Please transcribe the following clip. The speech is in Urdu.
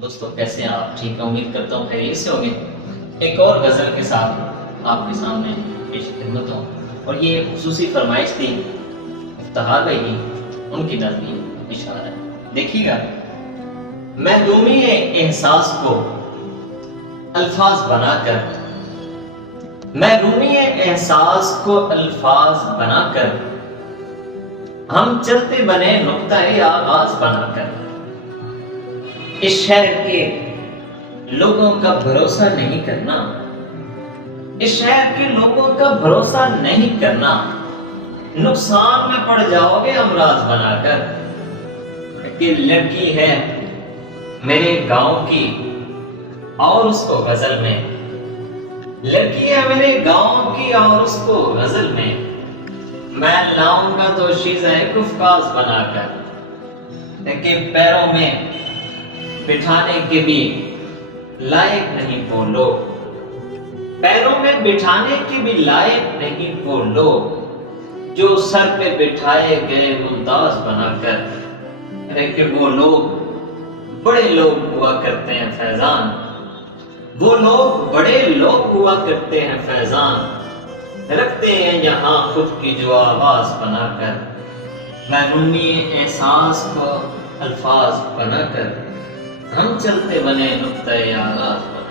دوستوں کیسے ہیں آپ؟ ٹھیک ہے، امید کرتا ہوں خیریت سے ہوں گے۔ ایک اور غزل کے ساتھ آپ کے سامنے پیش خدمت ہوں، اور یہ خصوصی فرمائش تھی افتخار بھائی کی، ان کی نظمی اشارہ ہے۔ دیکھیے گا، محرومی احساس کو الفاظ بنا کر، محرومی احساس کو الفاظ بنا کر، ہم چلتے بنے نقطۂ آغاز بنا کر، اس شہر کے لوگوں کا بھروسہ نہیں کرنا، اس شہر کے لوگوں کا بھروسہ نہیں کرنا، نقصان میں پڑ جاؤ گے امراض بنا کر۔ کہ لڑکی ہے میرے گاؤں کی اور اس کو غزل میں، لڑکی ہے میرے گاؤں کی اور اس کو غزل میں میں لاؤں گا تو شیزہ کفکاز بنا کر، کہ پیروں میں بٹھانے کے بھی لائق نہیں وہ لوگ، پیروں میں بٹھانے کے بھی لائق نہیں وہ لوگ، جو سر پہ بٹھائے گئے ممتاز بنا کر۔ کہ وہ لوگ بڑے لوگ ہوا کرتے ہیں فیضان، وہ لوگ بڑے لوگ ہوا کرتے ہیں فیضان، رکھتے ہیں یہاں خود کی جو آواز بنا کر، محرومی احساس کو الفاظ بنا کر، ہم چلتے بنے نقطۂ آغاز بنا کر۔